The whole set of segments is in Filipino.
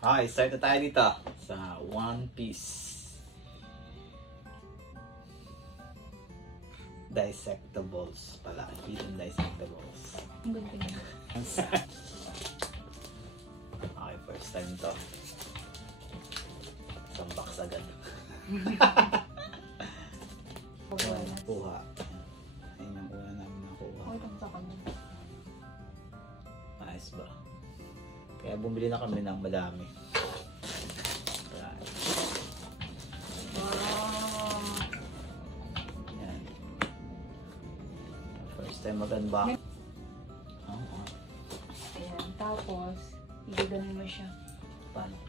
Okay, start na tayo dito sa One Piece. Dissectables pala. Hidden dissectables. Ang ganda niya. Okay, first time to. Isang box agad. Ayan, nakuha. Ayan yung una namin nakuha. Okay lang sa kanya. Ayos ba? Kaya bumili na kami ng madami. Ayan. Wow! Ayan. First time mag-unbox. Oo. Ayan, tapos, igaganin mo siya. Paano?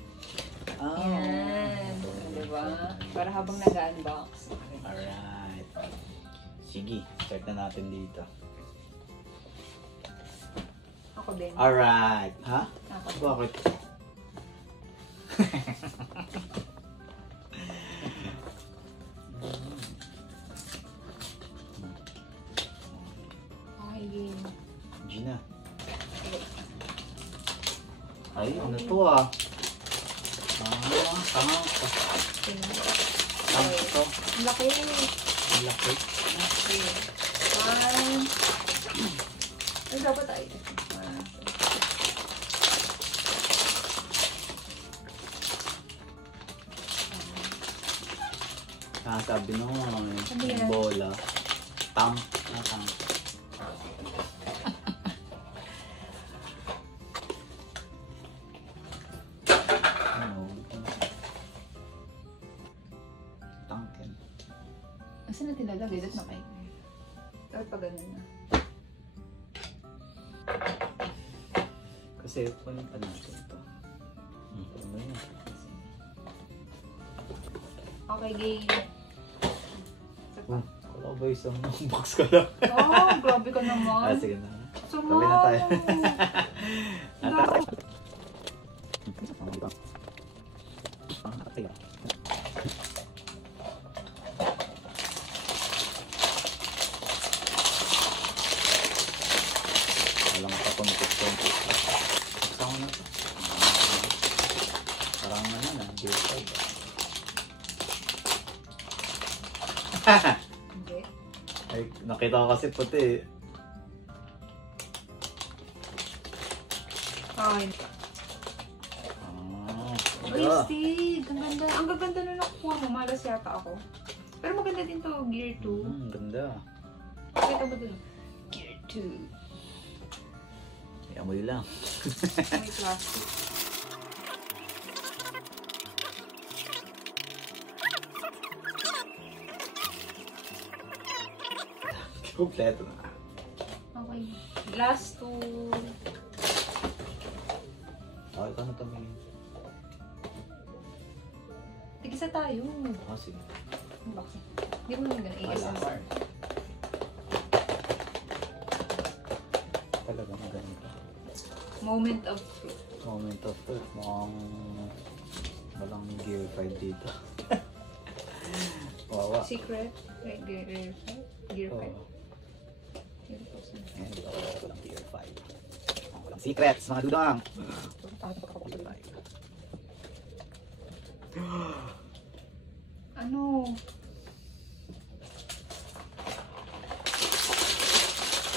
Ayan. Diba? Para habang nag-unbox. Alright. Sige, start na natin dito. Ako din. Alright. Ha? Ako. Bakit? Okay, game. Gina. Okay. Ay, ano to ah? Tama ko. Tama to. Ang laki. Ang laki. Okay. One. Ay, dapat tayo. Sabi nung Ano yan? bola. Tang. Tang. Ano? Tangken. Saan natin lalagay? Dapat na kayo. Dapat pa ganun na. Kasi kunin pa natin ito. Ano yun? Okay, game. Wala ba isang box ka lang? Oh, grabe ka naman. Sige na. Sama. Tabi na tayo. Alam ka kung ito-ito. Kasama na ito. Parang ano na, Gear 5. Hindi. Ay, nakita ko kasi puti. Ay. Ay, Ito. Stig. Ang ganda. Ang gaganda na nakukuha mo. Malas yata ako. Pero maganda din to. Gear 2. Ganda. Pakita mo dun. Gear 2. Ay, amoy lang. May plastic. Kompleto na. Okay. Last two. Okay, kano tumingin? Tig-isa tayo. Sige. Unboxing. Hindi mo naman ganun. ASMR. Talagang ganito. Moment of truth. Moment of truth. Mukhang walang Gear 5 dito. Wawa. Secret. Like, Gear 5. Gear 5. Oo. Ayan, walang Gear 5. Walang secrets, mga dudang. Gear 5. Ano?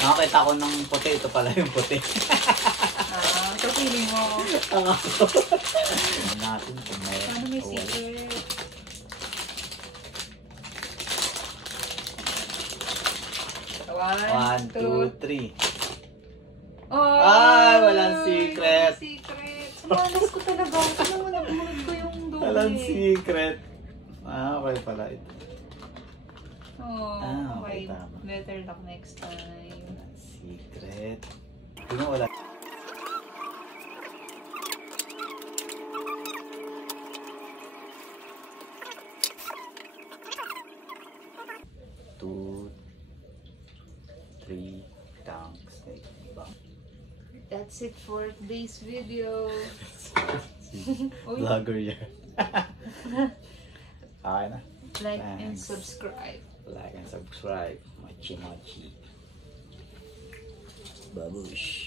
Nakakita ko ng puti. Ito pala yung puti. So feeling mo. Tingnan natin kung may... Ano may secret? One, two, three. Oh, Ay, walang secret. Walang secret. Malas ko talaga. Ano mo nabulag ko yung doble. Walang secret. Okay pala ito. Oh, okay, okay. tama. Better luck next time. Walang secret. Ito na wala. Two, three, tanks. That's it for today's video. Uy. Vlogger yan. Okay na. Like and Thanks. subscribe. Like and subscribe. Mochi mochi. Babush.